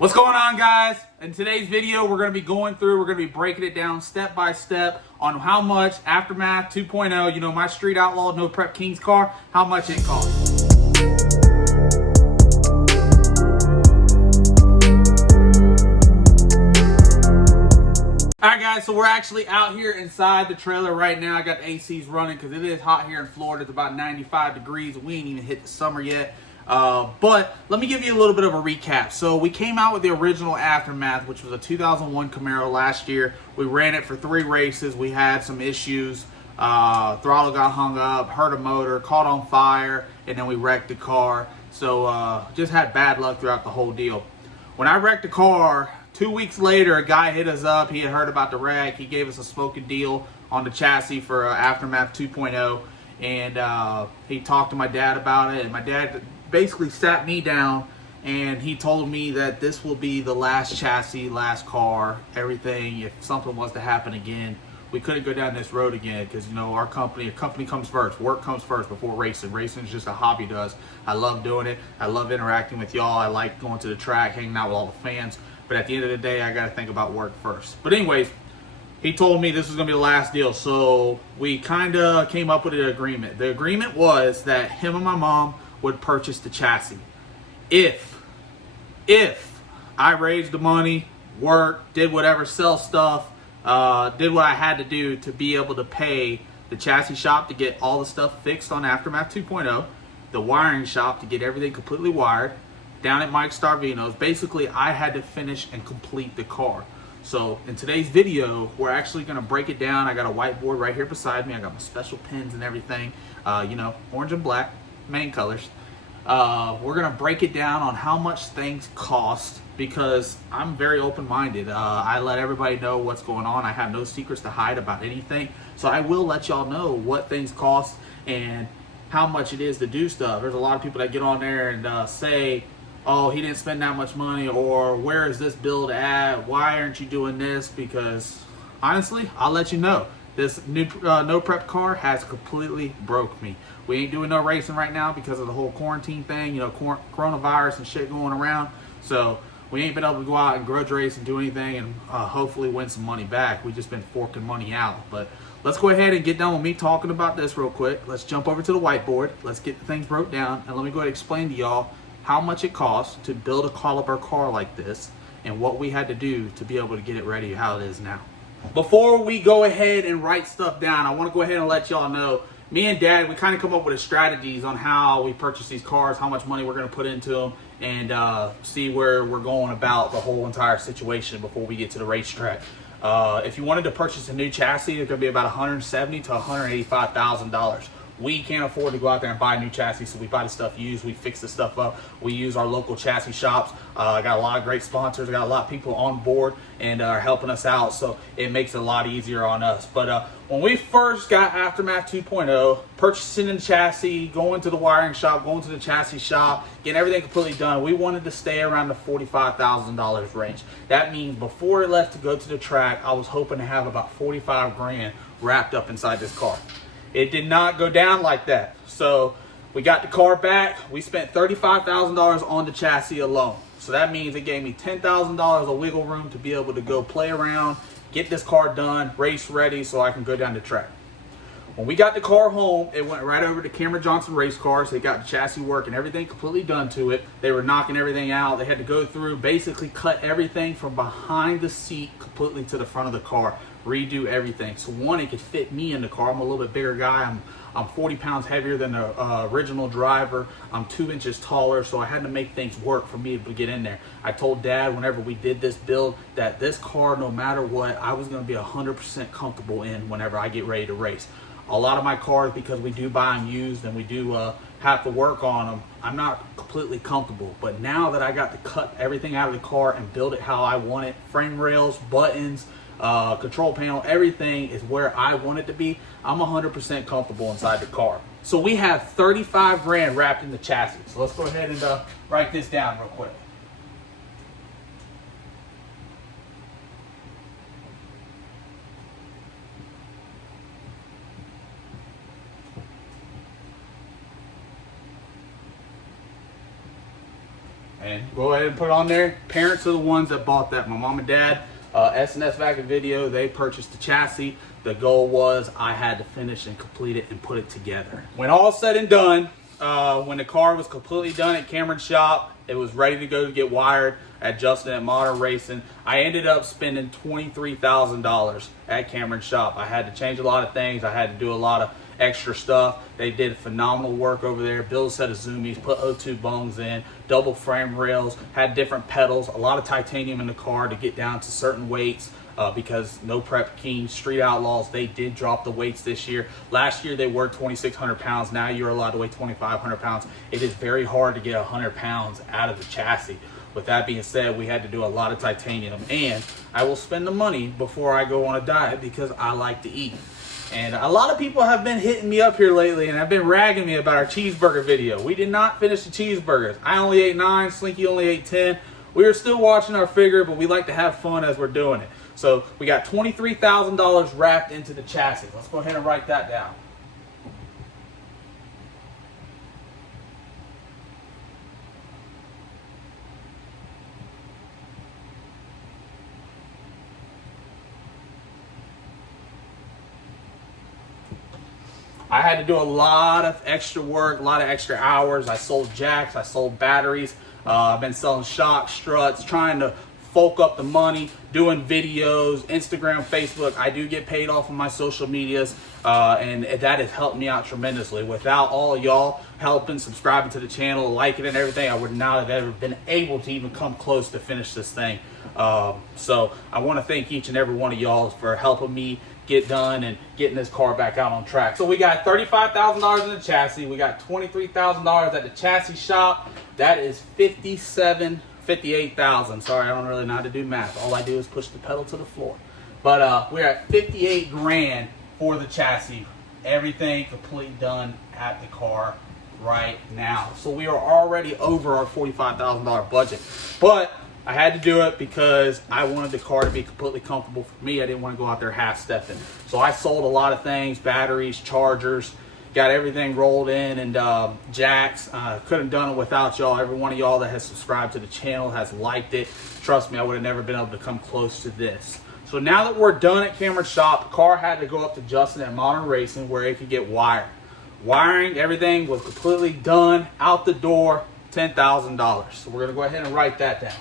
What's going on, guys? In today's video, we're going to be breaking it down step by step on how much Aftermath 2.0, you know, my Street Outlaw No Prep Kings car, how much it costs. Alright guys, so we're actually out here inside the trailer right now. I got the ACs running because it is hot here in Florida. It's about 95 degrees. We ain't even hit the summer yet. But let me give you a little bit of a recap. So we came out with the original Aftermath, which was a 2001 Camaro last year. We ran it for 3 races. We had some issues. Throttle got hung up, hurt a motor, caught on fire, and then we wrecked the car. So just had bad luck throughout the whole deal. When I wrecked the car, 2 weeks later, a guy hit us up. He had heard about the wreck. He gave us a smoking deal on the chassis for Aftermath 2.0. And he talked to my dad about it. And my dad basically sat me down and he told me that this will be the last chassis, last car, everything. If something was to happen again, we couldn't go down this road again because, you know, a company comes first. Work comes first before racing. Racing is just a hobby to us. I love doing it. I love interacting with y'all. I like going to the track, hanging out with all the fans. But at the end of the day, I got to think about work first. But anyways, he told me this was going to be the last deal. So we kind of came up with an agreement. The agreement was that him and my mom would purchase the chassis. If I raised the money, worked, did whatever, sell stuff, did what I had to do to be able to pay the chassis shop to get all the stuff fixed on Aftermath 2.0, the wiring shop to get everything completely wired, down at Mike Starvino's. Basically, I had to finish and complete the car. So in today's video, we're actually going to break it down. I got a whiteboard right here beside me. I got my special pens and everything, you know, orange and black, main colors. We're going to break it down on how much things cost because I'm very open-minded. I let everybody know what's going on. I have no secrets to hide about anything. So I will let y'all know what things cost and how much it is to do stuff. There's a lot of people that get on there and say, oh, he didn't spend that much money, or where is this build at? Why aren't you doing this? Because honestly, I'll let you know. This new no prep car has completely broke me. We ain't doing no racing right now because of the whole quarantine thing, you know, coronavirus and shit going around. So we ain't been able to go out and grudge race and do anything and hopefully win some money back. We just been forking money out. But let's go ahead and get done with me talking about this real quick. Let's jump over to the whiteboard. Let's get the things broke down, and let me go ahead and explain to y'all how much it costs to build a caliber car like this and what we had to do to be able to get it ready how it is now. Before we go ahead and write stuff down, I want to go ahead and let y'all know, me and Dad, we kind of come up with strategies on how we purchase these cars, how much money we're going to put into them, and see where we're going about the whole entire situation before we get to the racetrack. If you wanted to purchase a new chassis, it's going to be about $170,000 to $185,000. We can't afford to go out there and buy a new chassis, so we buy the stuff used, we fix the stuff up, we use our local chassis shops. I got a lot of great sponsors, I got a lot of people on board and are helping us out, so it makes it a lot easier on us. But when we first got Aftermath 2.0, purchasing the chassis, going to the wiring shop, going to the chassis shop, getting everything completely done, we wanted to stay around the $45,000 range. That means before it left to go to the track, I was hoping to have about 45 grand wrapped up inside this car. It did not go down like that. So we got the car back. We spent $35,000 on the chassis alone. So that means it gave me $10,000 of wiggle room to be able to go play around, get this car done, race ready so I can go down the track. When we got the car home, it went right over to Cameron Johnson Race Cars. They got the chassis work and everything completely done to it. They were knocking everything out. They had to go through, basically cut everything from behind the seat completely to the front of the car, redo everything. So one, it could fit me in the car. I'm a little bit bigger guy. I'm 40 pounds heavier than the original driver. I'm 2 inches taller, so I had to make things work for me to get in there. I told Dad whenever we did this build that this car, no matter what, I was going to be 100% comfortable in whenever I get ready to race. A lot of my cars, because we do buy them used and we do have to work on them, I'm not completely comfortable. But now that I got to cut everything out of the car and build it how I want it, frame rails, buttons, control panel, everything is where I want it to be, I'm 100% comfortable inside the car. So we have 35 grand wrapped in the chassis. So let's go ahead and write this down real quick. And go ahead and put it on there. Parents are the ones that bought that. My mom and dad, S&S Vacuum Video, they purchased the chassis. The goal was I had to finish and complete it and put it together. When all said and done, when the car was completely done at Cameron's shop, it was ready to go to get wired at Justin at Modern Racing, I ended up spending $23,000 at Cameron's shop. I had to change a lot of things. I had to do a lot of extra stuff. They did phenomenal work over there. Built a set of zoomies, put O2 bungs in, double frame rails, had different pedals, a lot of titanium in the car to get down to certain weights. Because No Prep King, Street Outlaws, they did drop the weights this year. Last year they were 2,600 pounds. Now you're allowed to weigh 2,500 pounds. It is very hard to get 100 pounds out of the chassis. With that being said, we had to do a lot of titanium, and I will spend the money before I go on a diet because I like to eat. And a lot of people have been hitting me up here lately and have been ragging me about our cheeseburger video. We did not finish the cheeseburgers. I only ate 9, Slinky only ate 10. We are still watching our figure, but we like to have fun as we're doing it. So we got $23,000 wrapped into the chassis. Let's go ahead and write that down. I had to do a lot of extra work, a lot of extra hours. I sold jacks, I sold batteries. I've been selling shocks, struts, trying to bulk up the money, doing videos, Instagram, Facebook. I do get paid off of my social medias, and that has helped me out tremendously. Without all of y'all helping, subscribing to the channel, liking and everything, I would not have ever been able to even come close to finish this thing. So I want to thank each and every one of y'all for helping me get done and getting this car back out on track. So we got $35,000 in the chassis. We got $23,000 at the chassis shop. That is $58,000. Sorry, I don't really know how to do math. All I do is push the pedal to the floor. But we're at 58 grand for the chassis. Everything completely done at the car right now. So we are already over our $45,000 budget. But I had to do it because I wanted the car to be completely comfortable for me. I didn't want to go out there half-stepping. So I sold a lot of things, batteries, chargers, got everything rolled in, and jacks. Couldn't have done it without y'all. Every one of y'all that has subscribed to the channel has liked it. Trust me, I would have never been able to come close to this. So now that we're done at Cameron's shop, the car had to go up to Justin at Modern Racing where it could get wired. Wiring, everything was completely done, out the door, $10,000. So we're going to go ahead and write that down.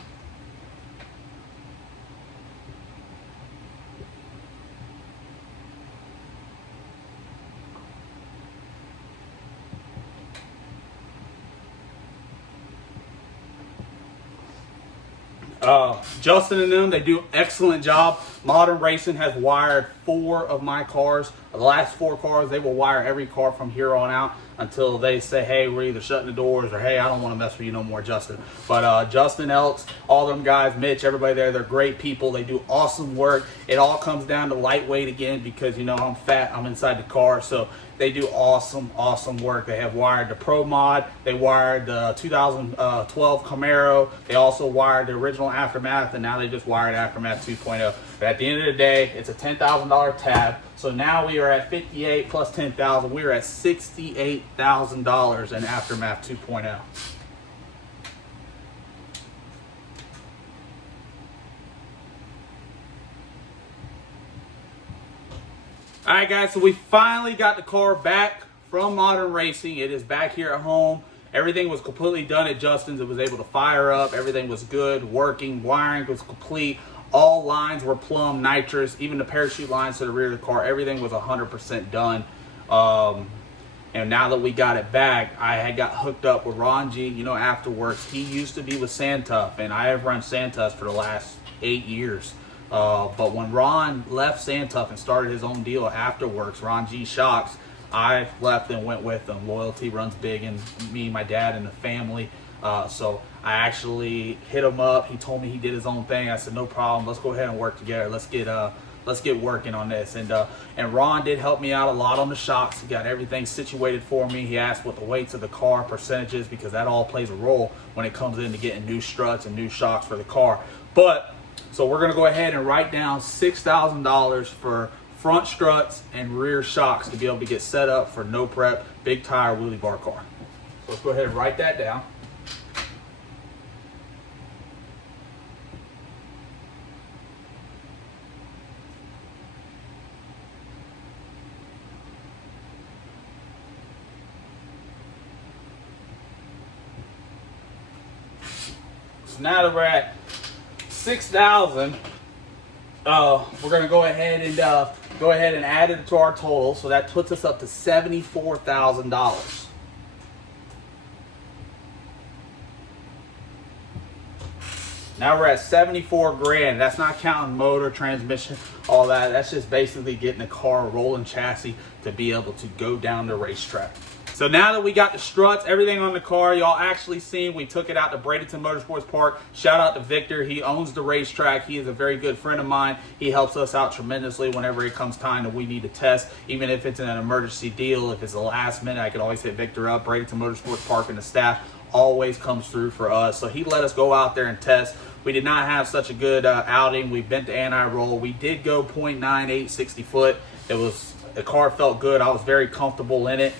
Justin and them, they do an excellent job. Modern Racing has wired 4 of my cars. The last 4 cars, they will wire every car from here on out until they say, hey, we're either shutting the doors or, hey, I don't want to mess with you no more, Justin. But Justin, Elks, all them guys, Mitch, everybody there, they're great people. They do awesome work. It all comes down to lightweight again because, you know, I'm fat. I'm inside the car. So they do awesome, awesome work. They have wired the Pro Mod. They wired the 2012 Camaro. They also wired the original Aftermath, and now they just wired Aftermath 2.0. But at the end of the day, it's a $10,000 tab. So now we are at 58 plus 10,000. We are at $68,000 in Aftermath 2.0. All right, guys, so we finally got the car back from Modern Racing. It is back here at home. Everything was completely done at Justin's. It was able to fire up. Everything was good, working. Wiring was complete. All lines were plumb, nitrous. Even the parachute lines to the rear of the car, everything was 100% done. And now that we got it back, I had got hooked up with Ron G, you know, afterwards. He used to be with Santuff, and I have run Santuff for the last 8 years. But when Ron left Santuff and started his own deal afterwards, Ron G Shocks, I left and went with him. Loyalty runs big in me, my dad, and the family. So I actually hit him up. He told me he did his own thing. I said, no problem. Let's go ahead and work together. Let's get working on this. And Ron did help me out a lot on the shocks. He got everything situated for me. He asked what the weights of the car, percentages, because that all plays a role when it comes into getting new struts and new shocks for the car. So we're going to go ahead and write down $6,000 for front struts and rear shocks to be able to get set up for no prep, big tire, wheelie bar car. So let's go ahead and write that down. So now that we're at 6,000, we're gonna go ahead and add it to our total. So that puts us up to $74,000. Now we're at 74 grand. That's not counting motor, transmission, all that. That's just basically getting the car a rolling chassis to be able to go down the racetrack. So now that we got the struts, everything on the car, y'all actually seen, we took it out to Bradenton Motorsports Park. Shout out to Victor. He owns the racetrack. He is a very good friend of mine. He helps us out tremendously whenever it comes time that we need to test. Even if it's an emergency deal, if it's the last minute, I can always hit Victor up. Bradenton Motorsports Park and the staff always comes through for us. So he let us go out there and test. We did not have such a good outing. We bent the anti-roll. We did go 0.98 60 foot. The car felt good. I was very comfortable in it.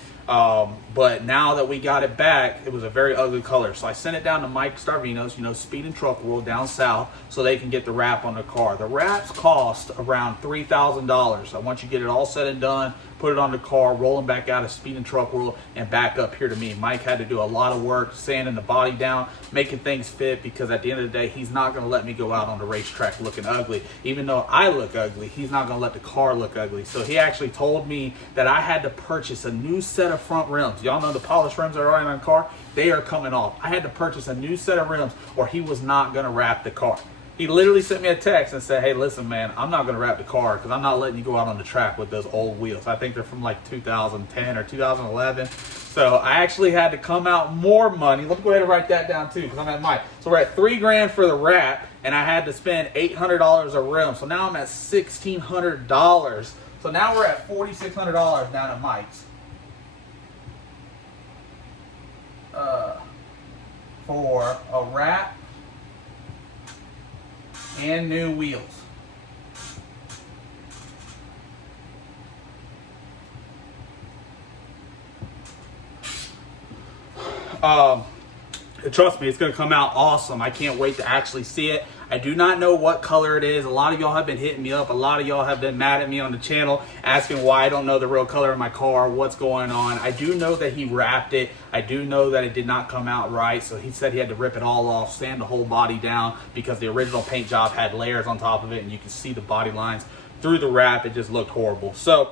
But now that we got it back, it was a very ugly color. So I sent it down to Mike Starvino's, Speed and Truck World down south, so they can get the wrap on the car. The wraps cost around $3,000. I want you to get it all said and done, put it on the car, roll them back out of Speed and Truck World, and back up here to me. Mike had to do a lot of work sanding the body down, making things fit, because at the end of the day, he's not going to let me go out on the racetrack looking ugly. Even though I look ugly, he's not going to let the car look ugly. So he actually told me that I had to purchase a new set of front rims. Y'all know the polished rims that are on the car? They are coming off. I had to purchase a new set of rims or he was not going to wrap the car. He literally sent me a text and said, hey, listen, man, I'm not going to wrap the car because I'm not letting you go out on the track with those old wheels. I think they're from like 2010 or 2011. So I actually had to come out more money. Let me go ahead and write that down too, because I'm at Mike. So we're at $3 grand for the wrap, and I had to spend $800 of rims. So now I'm at $1,600. So now we're at $4,600 down at Mike's. For a wrap and new wheels. Trust me, it's going to come out awesome. I can't wait to actually see it. I do not know what color it is. A lot of y'all have been hitting me up. A lot of y'all have been mad at me on the channel asking why I don't know the real color of my car, what's going on. I do know that he wrapped it. I do know that it did not come out right. So he said he had to rip it all off, sand the whole body down, because the original paint job had layers on top of it and you can see the body lines through the wrap. It just looked horrible. So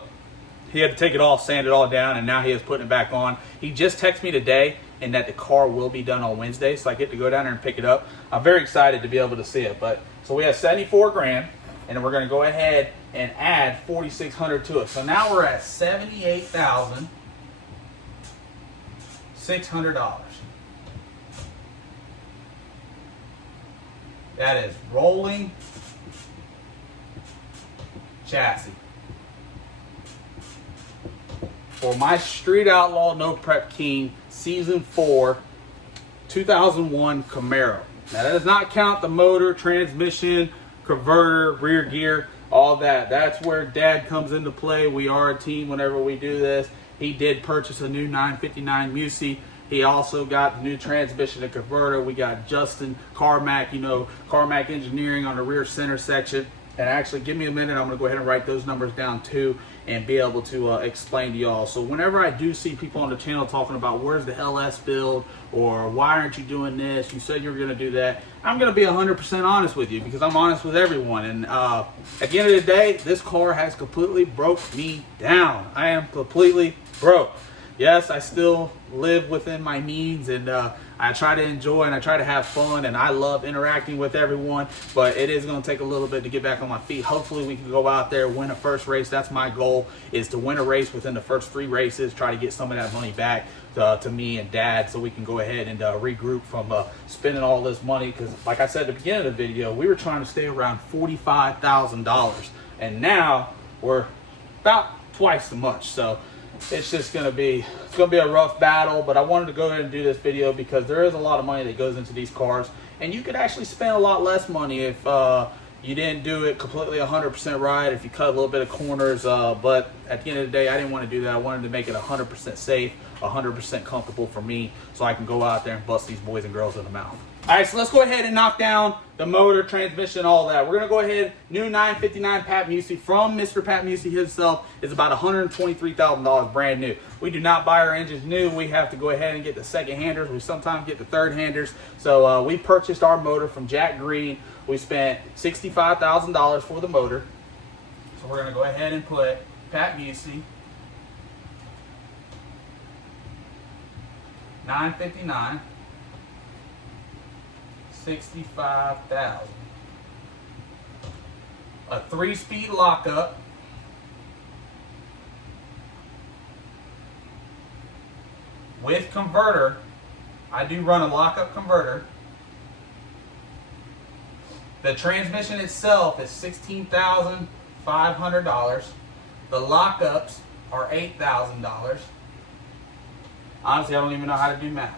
he had to take it off, sand it all down, and now he is putting it back on. He just texted me today and that the car will be done on Wednesday, so I get to go down there and pick it up. I'm very excited to be able to see it. But so we have 74 grand, and then we're going to go ahead and add 4,600 to it. So now we're at $78,600. That is rolling chassis for my Street Outlaw No Prep King Season 4 2001 Camaro. Now that does not count the motor, transmission, converter, rear gear, all that. That's where Dad comes into play. We are a team whenever we do this. He did purchase a new 959 Musi. He also got the new transmission and converter. We got Justin Carmack, Carmack Engineering on the rear center section. And actually, give me a minute. I'm going to go ahead and write those numbers down too and be able to explain to y'all. So whenever I do see people on the channel talking about where's the LS build or why aren't you doing this, you said you were going to do that, I'm going to be 100% honest with you, because I'm honest with everyone. And at the end of the day, this car has completely broke me down. I am completely broke. Yes, I still live within my means, and I try to enjoy and I try to have fun, and I love interacting with everyone, but it is going to take a little bit to get back on my feet. Hopefully we can go out there, win a first race. That's my goal, is to win a race within the first 3 races, try to get some of that money back to me and Dad, so we can go ahead and regroup from spending all this money, because like I said at the beginning of the video, we were trying to stay around $45,000, and now we're about twice the much. So it's just going to be a rough battle. But I wanted to go ahead and do this video because there is a lot of money that goes into these cars, and you could actually spend a lot less money if you didn't do it completely 100% right, if you cut a little bit of corners. But at the end of the day, I didn't want to do that. I wanted to make it 100% safe, 100% comfortable for me, so I can go out there and bust these boys and girls in the mouth. All right, so let's go ahead and knock down the motor, transmission, all that. We're gonna go ahead, new 959 Pat Musey from Mr. Pat Musey himself is about $123,000 brand new. We do not buy our engines new. We have to go ahead and get the second handers. We sometimes get the third handers. So we purchased our motor from Jack Green. We spent $65,000 for the motor. So we're gonna go ahead and put Pat Musey 959. 65,000. A 3-speed lockup. With converter. I do run a lockup converter. The transmission itself is $16,500. The lockups are $8,000. Honestly, I don't even know how to do math.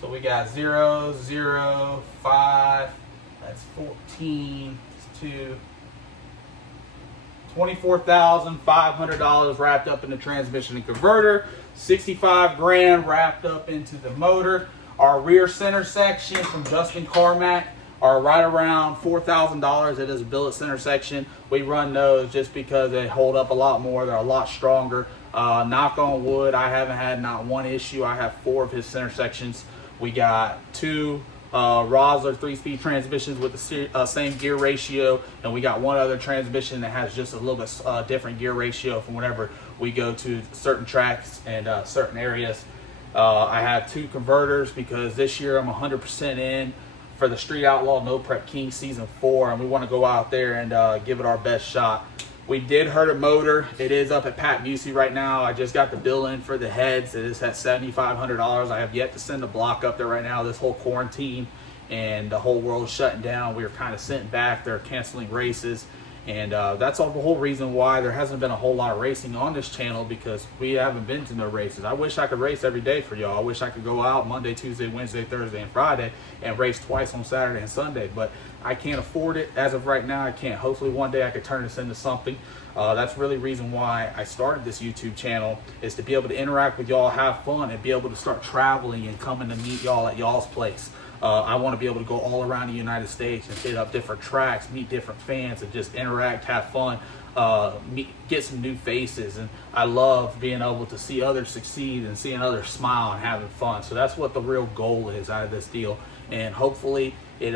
So we got 0, 0, 5, that's 14, it's 2, $24,500 wrapped up in the transmission and converter, 65 grand wrapped up into the motor. Our rear center section from Justin Carmack are right around $4,000. It is a billet center section. We run those just because they hold up a lot more. They're a lot stronger. Knock on wood, I haven't had not one issue. I have 4 of his center sections. We got 2 Rosler 3-speed transmissions with the same gear ratio, and we got 1 other transmission that has just a little bit different gear ratio from whenever we go to certain tracks and certain areas. I have 2 converters because this year I'm 100% in for the Street Outlaw No Prep King Season 4, and we want to go out there and give it our best shot. We did hurt a motor. It is up at Pat Musey right now. I just got the bill in for the heads. It is at $7,500. I have yet to send a block up there right now. This whole quarantine and the whole world shutting down, we are kind of sitting back. They're canceling races. And that's the whole reason why there hasn't been a whole lot of racing on this channel, because we haven't been to no races. I wish I could race every day for y'all. I wish I could go out Monday, Tuesday, Wednesday, Thursday, and Friday and race twice on Saturday and Sunday, but I can't afford it. As of right now, I can't. Hopefully one day I could turn this into something. That's really the reason why I started this YouTube channel, is to be able to interact with y'all, have fun, and be able to start traveling and coming to meet y'all at y'all's place. I want to be able to go all around the United States and hit up different tracks, meet different fans, and just interact, have fun, get some new faces. And I love being able to see others succeed and seeing others smile and having fun. So that's what the real goal is out of this deal. And hopefully it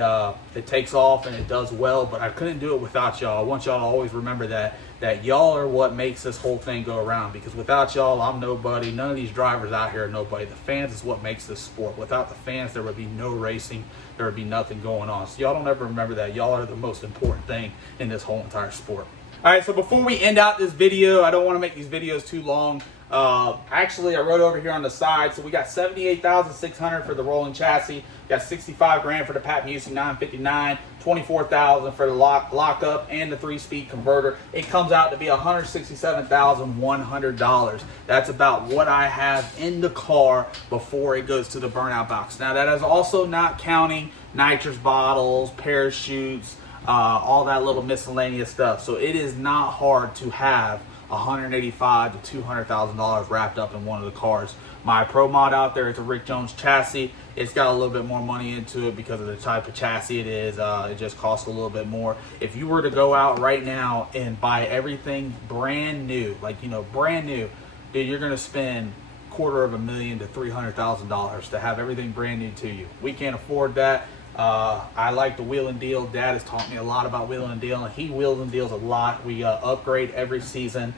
takes off and it does well, but I couldn't do it without y'all. I want y'all to always remember that y'all are what makes this whole thing go around, because without y'all, I'm nobody. None of these drivers out here are nobody. The fans is what makes this sport. Without the fans, there would be no racing. There would be nothing going on. So y'all don't ever remember that. Y'all are the most important thing in this whole entire sport. All right, so before we end out this video, I don't want to make these videos too long. Actually, I wrote over here on the side, so we got $78,600 for the rolling chassis, got 65 grand for the Pat Musey 959, 24,000 for the lockup and the 3-speed converter. It comes out to be $167,100. That's about what I have in the car before it goes to the burnout box. Now, that is also not counting nitrous bottles, parachutes, all that little miscellaneous stuff. So it is not hard to have $185,000 to $200,000 wrapped up in one of the cars. My Pro Mod out there, it's a Rick Jones chassis. It's got a little bit more money into it because of the type of chassis it is. It just costs a little bit more. If you were to go out right now and buy everything brand new, like, you know, brand new, dude, you're gonna spend $250,000 to $300,000 to have everything brand new to you. We can't afford that. I like the wheel and deal. Dad has taught me a lot about wheeling and dealing. He wheels and deals a lot. We upgrade every season.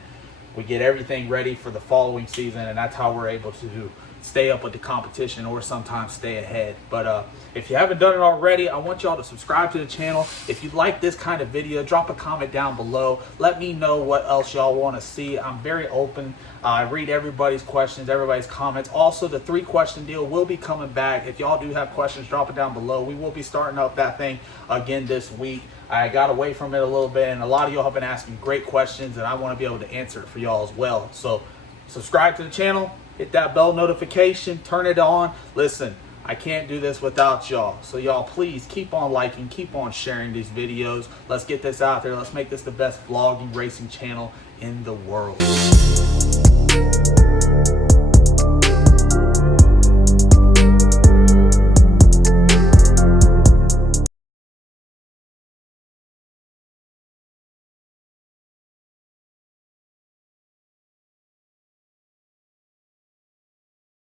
We get everything ready for the following season, and that's how we're able to stay up with the competition or sometimes stay ahead. But if you haven't done it already, I want y'all to subscribe to the channel. If you like this kind of video, drop a comment down below. Let me know what else y'all want to see. I'm very open. I read everybody's questions, everybody's comments. Also, the 3-question deal will be coming back. If y'all do have questions, drop it down below. We will be starting up that thing again this week. I got away from it a little bit, and a lot of y'all have been asking great questions, and I want to be able to answer it for y'all as well. So subscribe to the channel, hit that bell notification, turn it on. Listen, I can't do this without y'all. So y'all, please keep on liking, keep on sharing these videos. Let's get this out there. Let's make this the best vlogging racing channel in the world.